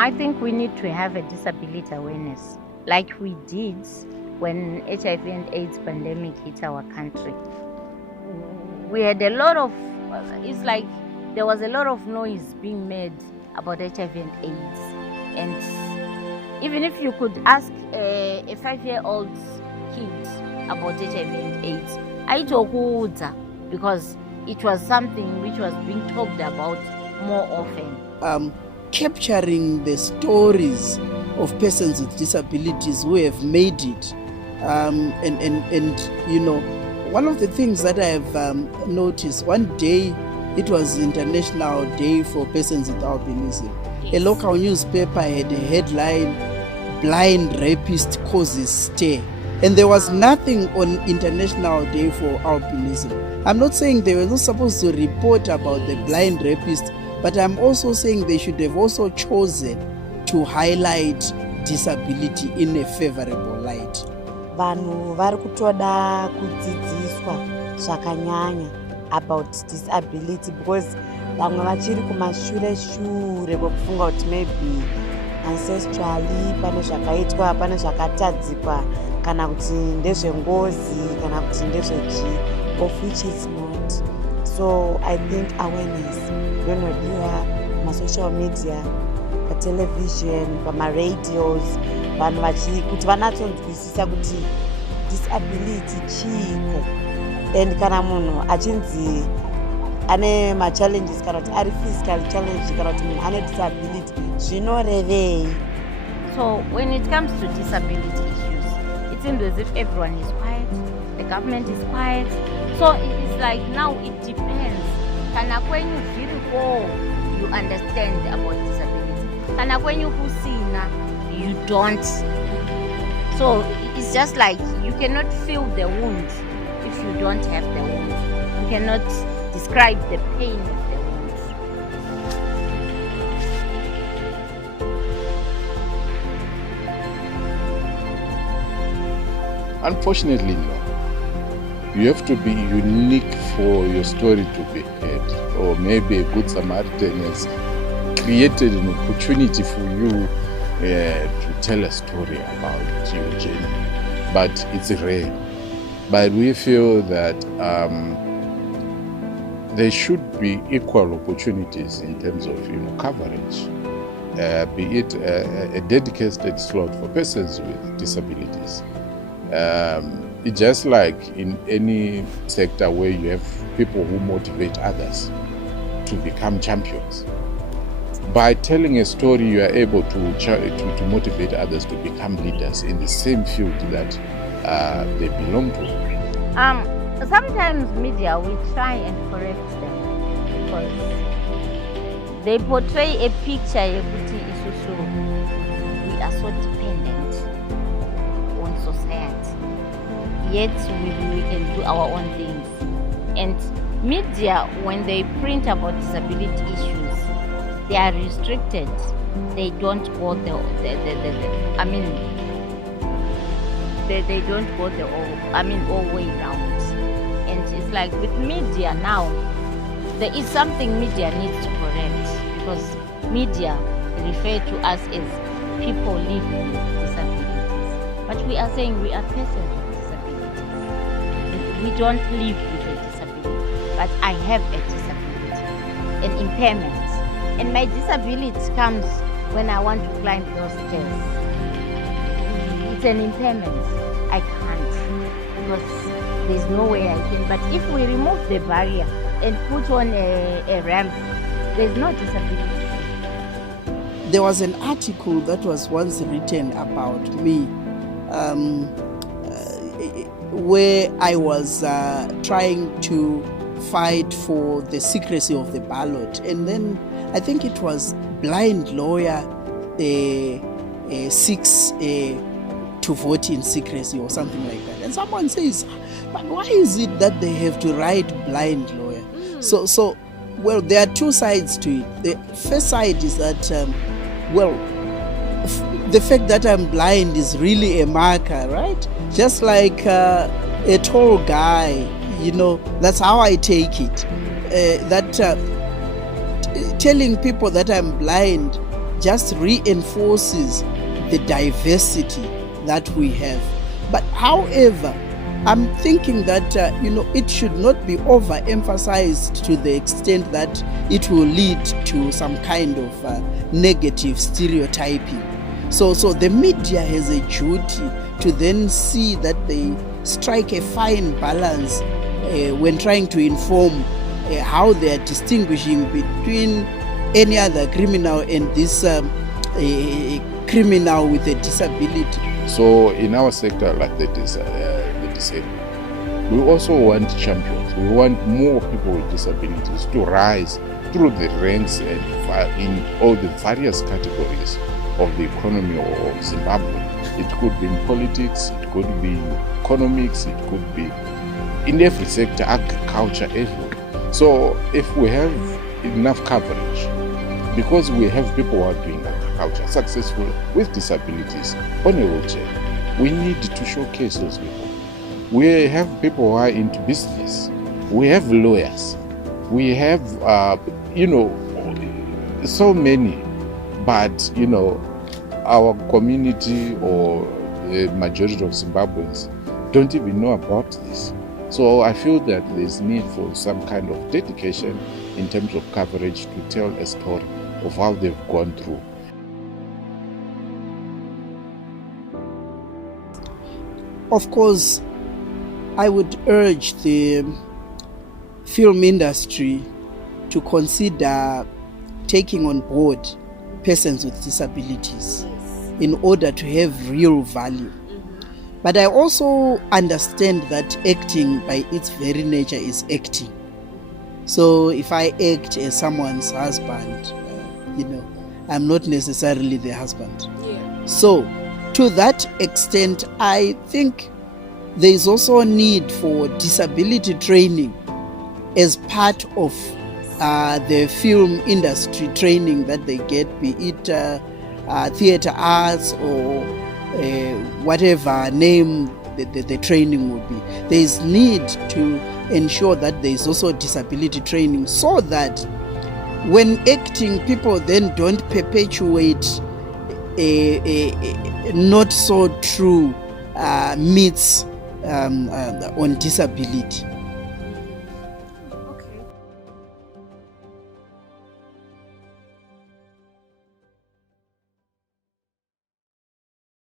I think we need to have a disability awareness like we did when HIV and AIDS pandemic hit our country. We had a lot of, it's like there was a lot of noise being made about HIV and AIDS. And even if you could ask a 5-year-old kid about HIV and AIDS, aitokuudza, because it was something which was being talked about more often. Capturing the stories of persons with disabilities who have made it. And you know, one of the things that I have noticed, one day it was International Day for Persons with Albinism. Yes. A local newspaper had a headline, "Blind Rapist Causes Stir." And there was nothing on International Day for Albinism. I'm not saying they were not supposed to report about the blind rapist, but I'm also saying they should have also chosen to highlight disability in a favorable light. Vanhu vari kutoda kudzidziswa zvakanyanya about disability because vamwe vachiri kumashure kwekufunga kuti maybe ancestrally pane zvakaitwa, pane zvakatadzikwa, kana kuti ndezvengozi, kana kuti ndezvechii, of which is not. So I think awareness inodiwa masocial media, patelevision, pamaradios, vanhu kuti vanatsonzwisisa kuti disability chiiko, and kana munhu achinzi ane machallenges kana kuti ari physical challenge kana kuti munhu ane disability zvinorevei. So when it comes to disability issues, it seems as if everyone is quiet, the government is quiet. So it's like now it depends. Kana kwenyu zviriko, you understand about disability. Kana kwenyu kusina, you don't. So it's just like you cannot feel the wound if you don't have the wound. You cannot describe the pain of the wound. Unfortunately, no. You have to be unique for your story to be heard. Or maybe a Good Samaritan has created an opportunity for you to tell a story about your journey. But it's rare. But we feel that there should be equal opportunities in terms of coverage. Be it a dedicated slot for persons with disabilities. It's just like in any sector where you have people who motivate others to become champions. By telling a story, you are able to motivate others to become leaders in the same field that they belong to. Sometimes media will try and correct them because they portray a picture ekuti isusu we are so dependent on society, yet we can do our own things. And media, when they print about disability issues, they are restricted. They don't go they don't go all way round. And it's like with media now, there is something media needs to correct, because media refer to us as people living with disabilities. But we are saying we are persons with disabilities. We don't live with a disability, but I have a disability, an impairment. And my disability comes when I want to climb those stairs. It's an impairment. I can't, because there's no way I can. But if we remove the barrier and put on a ramp, there's no disability. There was an article that was once written about me where I was trying to fight for the secrecy of the ballot. And then I think it was Blind Lawyer 6 to vote in secrecy or something like that. And someone says, but why is it that they have to write Blind Lawyer? So well, there are two sides to it. The first side is that, the fact that I'm blind is really a marker, right? Just like a tall guy, that's how I take it. Telling people that I'm blind just reinforces the diversity that we have. But however, I'm thinking that it should not be overemphasized to the extent that it will lead to some kind of negative stereotyping. So the media has a duty to then see that they strike a fine balance when trying to inform how they are distinguishing between any other criminal and this criminal with a disability. So in our sector, like the disabled, we also want champions. We want more people with disabilities to rise through the ranks and in all the various categories of the economy of Zimbabwe. It could be in politics, it could be in economics, it could be in every sector, agriculture, everywhere. So if we have enough coverage, because we have people who are doing agriculture successful with disabilities on a wheelchair, we need to showcase those people. We have people who are into business. We have lawyers. We have, so many. But, our community or the majority of Zimbabweans don't even know about this. So I feel that there's need for some kind of dedication in terms of coverage to tell a story of how they've gone through. Of course, I would urge the film industry to consider taking on board persons with disabilities in order to have real value. But I also understand that acting by its very nature is acting. So if I act as someone's husband, I'm not necessarily the husband. Yeah. So to that extent, I think there is also a need for disability training as part of the film industry training that they get, be it theater arts or whatever name the training would be. There is need to ensure that there is also disability training so that when acting, people then don't perpetuate a not so true myths on disability.